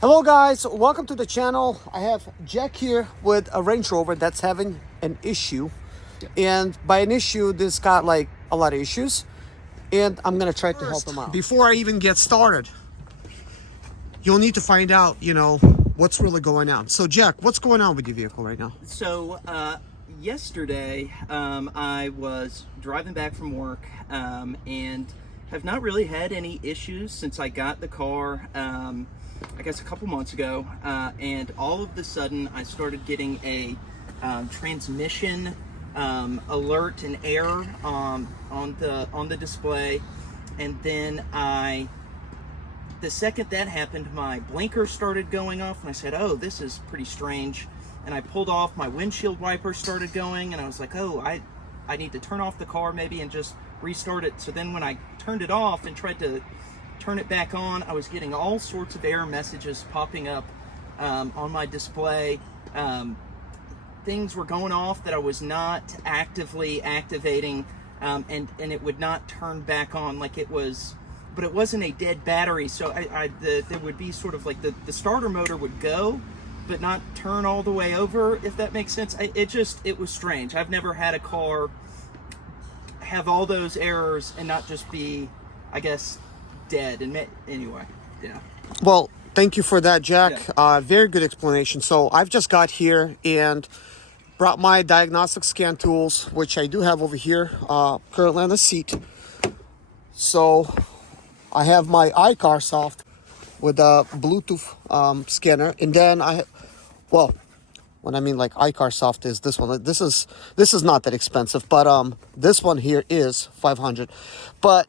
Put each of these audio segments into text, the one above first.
Hello guys, welcome to the channel. I have Jack here with a Range Rover that's having an issue. And by an issue, this got like a lot of issues. And I'm gonna try to help him out. Before I even get started, you'll need to find out, what's really going on. So Jack, what's going on with your vehicle right now? So yesterday I was driving back from work and have not really had any issues since I got the car I guess a couple months ago, and all of a sudden I started getting a transmission alert and error on the display, and then the second that happened, my blinker started going off, and I said, oh, this is pretty strange. And I pulled off, my windshield wiper started going, and I was like, oh, I need to turn off the car maybe and just restart it. So then when I turned it off and tried to turn it back on, I was getting all sorts of error messages popping up on my display. Things were going off that I was not actively activating, and it would not turn back on like it was. But it wasn't a dead battery, so there would be sort of like the starter motor would go, but not turn all the way over, if that makes sense. It was strange. I've never had a car have all those errors and not just be, I guess, dead. And anyway, yeah. Well, thank you for that, Jack. Yeah. Very good explanation. So I've just got here and brought my diagnostic scan tools, which I do have over here, currently on the seat. So I have my iCar soft with a Bluetooth scanner, and then when I mean like iCar soft is this one. This is not that expensive, but this one here is $500. But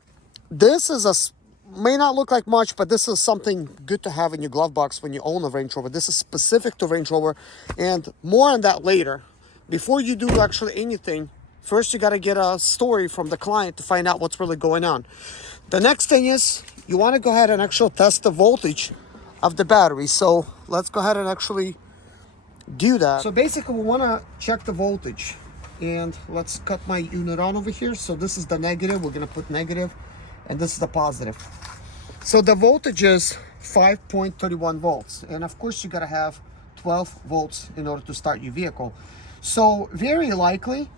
this is may not look like much, but this is something good to have in your glove box when you own a Range Rover. This is specific to Range Rover, and more on that later. Before you do actually anything, first you got to get a story from the client to find out what's really going on. The next thing is you want to go ahead and actually test the voltage of the battery. So let's go ahead and actually do that. So basically we want to check the voltage, and let's cut my unit on over here. So this is the negative, we're going to put negative, and this is the positive. So the voltage is 5.31 volts, and of course you got to have 12 volts in order to start your vehicle. So very likely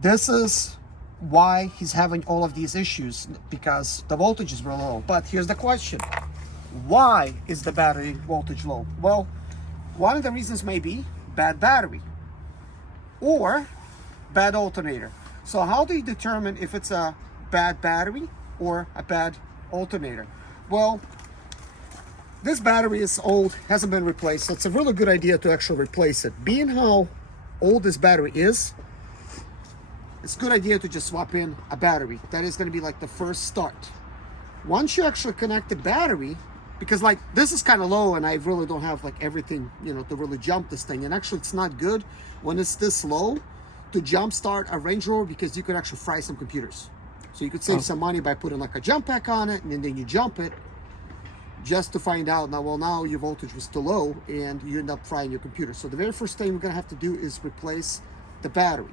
this is why he's having all of these issues, because the voltage is real low. But here's the question: why is the battery voltage low? Well, one of the reasons may be bad battery or bad alternator. So how do you determine if it's a bad battery or a bad alternator? Well, this battery is old, hasn't been replaced, so it's a really good idea to actually replace it. Being how old this battery is, it's a good idea to just swap in a battery. That is going to be like the first start. Once you actually connect the battery, because like this is kind of low and I really don't have like everything, to really jump this thing. And actually it's not good when it's this low to jump start a Range Rover, because you could actually fry some computers. So you could save some money by putting like a jump pack on it, and then you jump it just to find out now your voltage was too low and you end up frying your computer. So the very first thing we're going to have to do is replace the battery.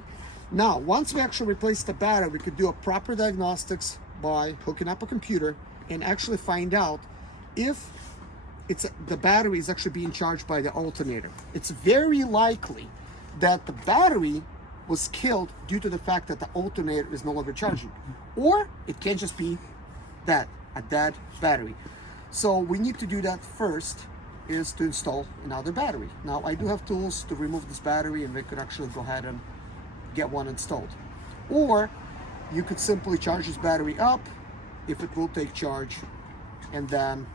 Now, once we actually replace the battery, we could do a proper diagnostics by hooking up a computer and actually find out if the battery is actually being charged by the alternator. It's very likely that the battery was killed due to the fact that the alternator is no longer charging. Or it can just be a dead battery. So we need to do that first, is to install another battery. Now, I do have tools to remove this battery, and we could actually go ahead and get one installed. Or you could simply charge this battery up if it will take charge, and then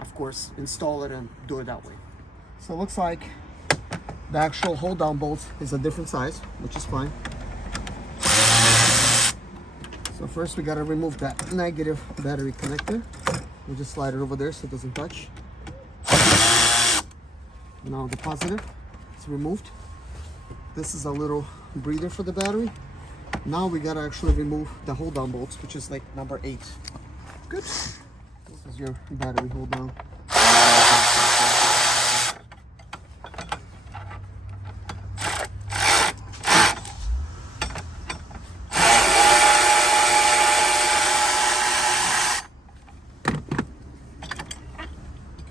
of course install it and do it that way. So it looks like the actual hold down bolt is a different size, which is fine. So first we got to remove that negative battery connector. We'll just slide it over there so it doesn't touch. Now the positive is removed. This is a little breather for the battery. Now we gotta actually remove the hold down bolts, which is like number 8. Good. This is your battery hold down.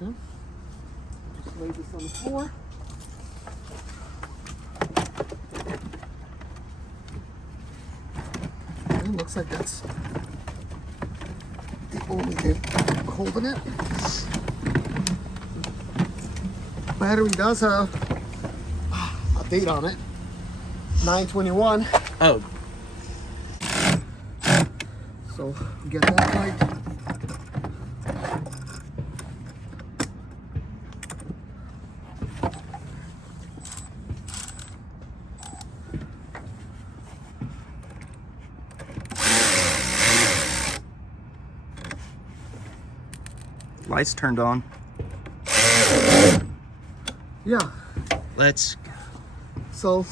Okay. Just lay this on the floor. Okay, looks like that's the only thing holding it. Battery does have a date on it, 9/21. Oh. So get that right. Lights turned on. Yeah. Let's. So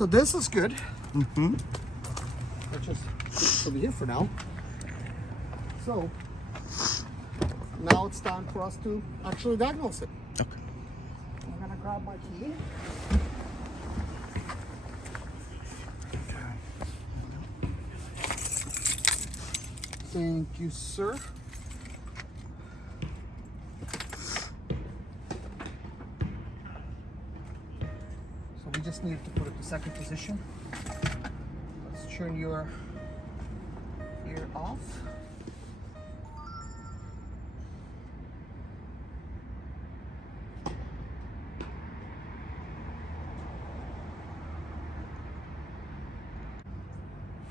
this is good. Mm-hmm. Let's just put this over here for now. So now it's time for us to actually diagnose it. Okay. I'm gonna grab my key. Thank you, sir. So we just need to put it to second position. Let's turn your ear off.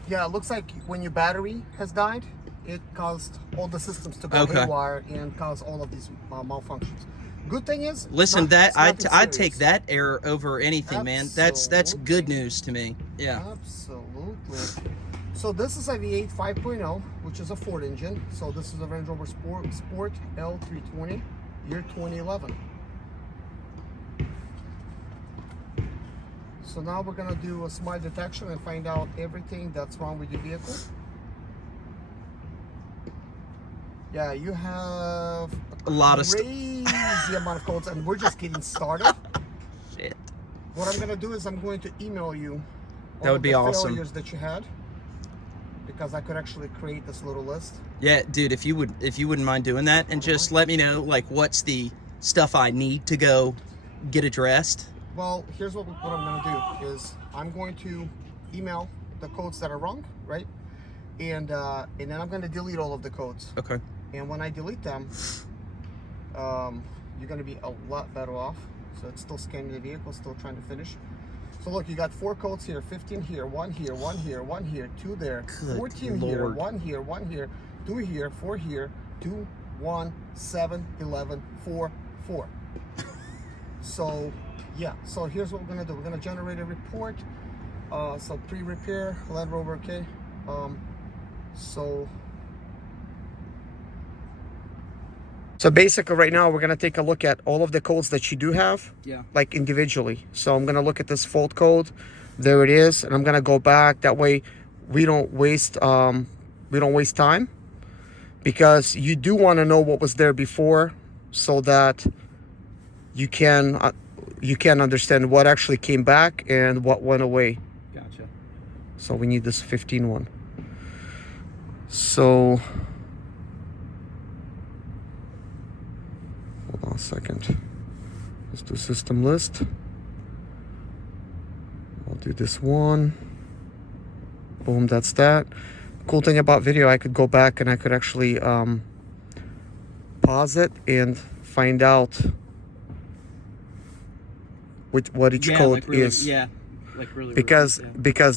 Yeah, it looks like when your battery has died, it caused all the systems to go haywire and cause all of these malfunctions. Good thing is, listen, I'd take that error over anything, man. That's good news to me. Yeah. Absolutely. So this is a V8 5.0, which is a Ford engine. So this is a Range Rover Sport L320, year 2011. So now we're gonna do a smart detection and find out everything that's wrong with your vehicle. Yeah, you have a lot of crazy amount of codes, and we're just getting started. Shit. What I'm gonna do is I'm going to email you That would be all the awesome. failures that you had, because I could actually create this little list. Yeah, dude, if you wouldn't mind doing that, and just let me know like what's the stuff I need to go get addressed. Well, here's what I'm gonna do is I'm going to email the codes that are wrong, right? And then I'm gonna delete all of the codes. Okay. And when I delete them, you're gonna be a lot better off. So it's still scanning the vehicle, still trying to finish. So look, you got 4 codes here, 15 here, 1 here, 1 here, 1 here, 2 there, Good 14 Lord. here, 1 here, 1 here, 2 here, 4 here, 2, 1, 7, 11, 4, 4. So yeah, so here's what we're gonna do. We're gonna generate a report. So pre-repair, Land Rover, okay. So basically right now we're gonna take a look at all of the codes that you do have, like individually. So I'm gonna look at this fault code. There it is, and I'm gonna go back. That way we don't waste time, because you do want to know what was there before, so that you can understand what actually came back and what went away. Gotcha. So we need this 15 one. So hold on a second. Let's do system list. I'll do this one. Boom, that's that. Cool thing about video, I could go back and I could actually pause it and find out what each code like really, is. Yeah. Like really. Because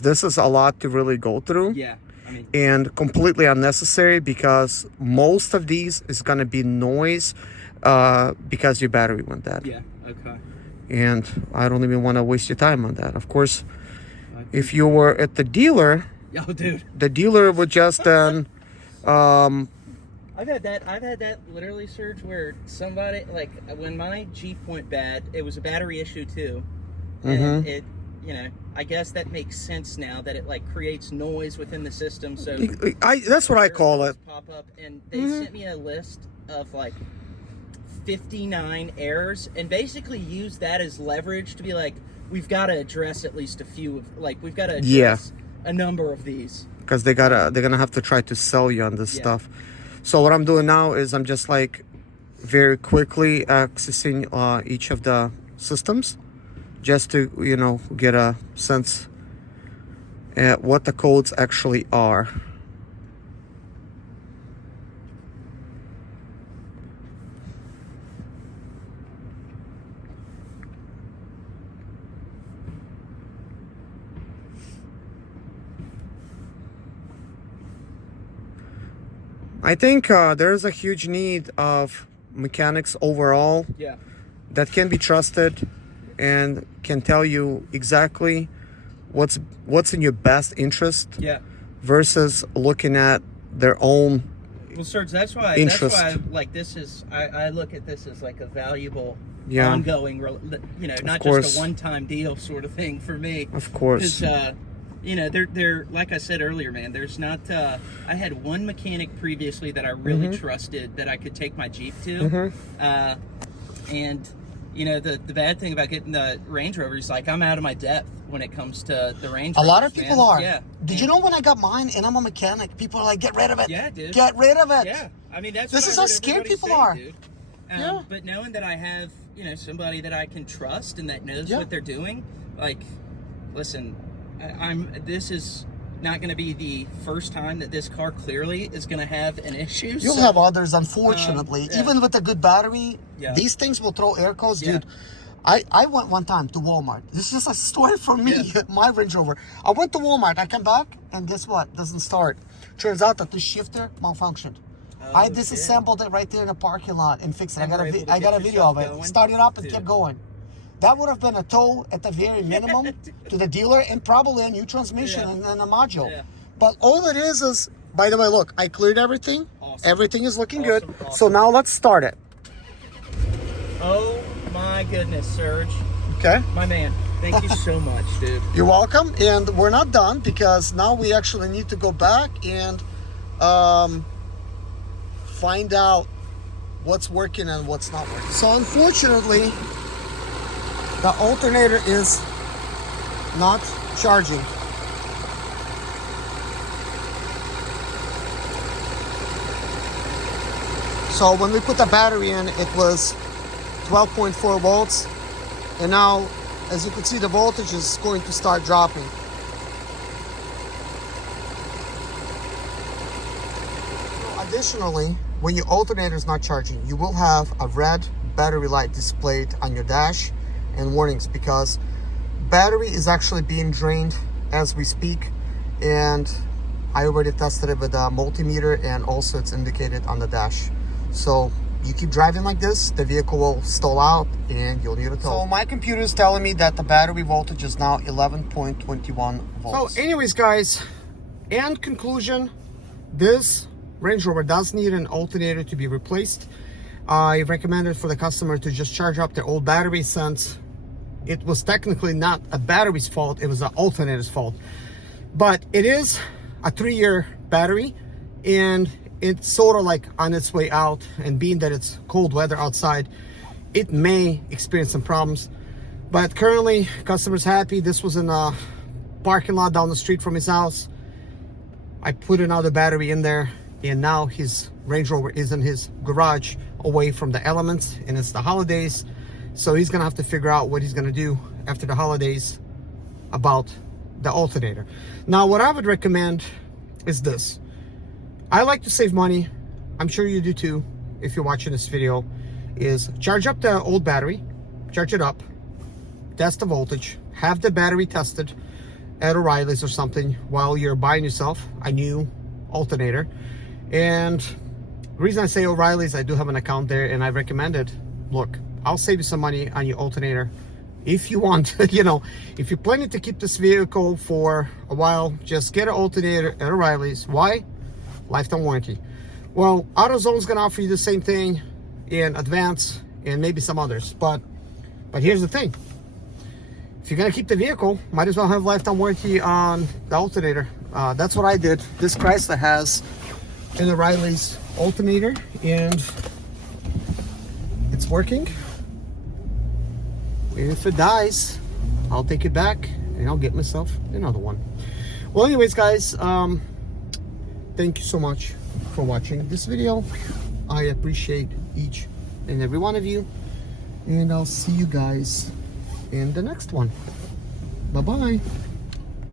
this is a lot to really go through. Yeah. I mean, and completely unnecessary, because most of these is going to be noise because your battery went dead. Yeah. Okay. And I don't even want to waste your time on that. Of course, if you were at the dealer, oh, dude, the dealer would just then I've had that literally, Serge, where somebody, like, when my Jeep went bad, it was a battery issue too, and it, you know, I guess that makes sense now that it like creates noise within the system. So that's what I call it. Pop up, and they sent me a list of like 59 errors, and basically use that as leverage to be like, we've got to address at least a few of, like, we've got to address a number of these, because they're gonna have to try to sell you on this stuff. So what I'm doing now is I'm just like very quickly accessing each of the systems, just to, you know, get a sense at what the codes actually are. I think there's a huge need of mechanics overall Yeah. that can be trusted and can tell you exactly what's in your best interest, Yeah. versus looking at their own Well, Serge, that's why interest. like this is I look at this as like a valuable, Yeah. ongoing, you know, not course. just a one-time deal sort of thing for me. Of course. Because you know, they're like I said earlier, man. There's not. I had one mechanic previously that I really trusted that I could take my Jeep to, and you know, the bad thing about getting the Range Rover is like I'm out of my depth when it comes to the Range A Rovers. lot of people man. are. Yeah. Did you know when I got mine and I'm a mechanic, people are like, get rid of it. Yeah, dude. Get rid of it. Yeah, I mean that's This what is I how heard scared everybody people say, are. dude. Yeah. But knowing that I have, you know, somebody that I can trust and that knows Yeah. what they're doing, like, listen, this is not going to be the first time that this car clearly is going to have an issue. You'll so- have others, unfortunately. yeah. Even with a good battery, Yeah. these things will throw air codes, Yeah. dude. I went one time to Walmart. This is just a story for me, Yeah. my Range Rover. I went to Walmart, I come back, and guess what? Doesn't start. Turns out that the shifter malfunctioned. I shit. disassembled it right there in the parking lot and fixed it. And I got were a, able to I got get a video of yourself it. going? Started up and Dude. kept going. That would have been a tow at the very minimum to the dealer, and probably a new transmission Yeah. and a module. Yeah. But all it is, by the way, look, I cleared everything. Awesome. Everything is looking Awesome, good. So awesome. now let's start it. Oh my goodness, Serge, Okay. my man, thank you so much, dude. You're welcome. And we're not done, because now we actually need to go back and find out what's working and what's not working. So unfortunately, the alternator is not charging. So when we put the battery in, it was 12.4 volts. And now, as you can see, the voltage is going to start dropping. Additionally, when your alternator is not charging, you will have a red battery light displayed on your dash and warnings, because battery is actually being drained as we speak. And I already tested it with a multimeter, and also it's indicated on the dash. So you keep driving like this, the vehicle will stall out and you'll need a tow. So my computer is telling me that the battery voltage is now 11.21 volts. So anyways, guys, in conclusion, this Range Rover does need an alternator to be replaced. I recommended for the customer to just charge up their old battery, since it was technically not a battery's fault, it was an alternator's fault. But it is a 3-year battery, and it's sort of like on its way out, and being that it's cold weather outside, it may experience some problems. But currently, customer's happy. This was in a parking lot down the street from his house. I put another battery in there, and now his Range Rover is in his garage away from the elements, and it's the holidays. So he's gonna have to figure out what he's gonna do after the holidays about the alternator. Now, what I would recommend is this. I like to save money. I'm sure you do too if you're watching this video. Is charge up the old battery, charge it up, test the voltage, have the battery tested at O'Reilly's or something while you're buying yourself a new alternator. And the reason I say O'Reilly's, I do have an account there, and I recommended, look, I'll save you some money on your alternator if you want. You know, if you're planning to keep this vehicle for a while, just get an alternator at O'Reilly's. Why? Lifetime warranty. Well, AutoZone's gonna offer you the same thing in Advance and maybe some others, but here's the thing. If you're gonna keep the vehicle, might as well have lifetime warranty on the alternator. That's what I did. This Chrysler has an O'Reilly's alternator, and it's working. And if it dies, I'll take it back and I'll get myself another one. Well, anyways, guys, thank you so much for watching this video. I appreciate each and every one of you. And I'll see you guys in the next one. Bye-bye.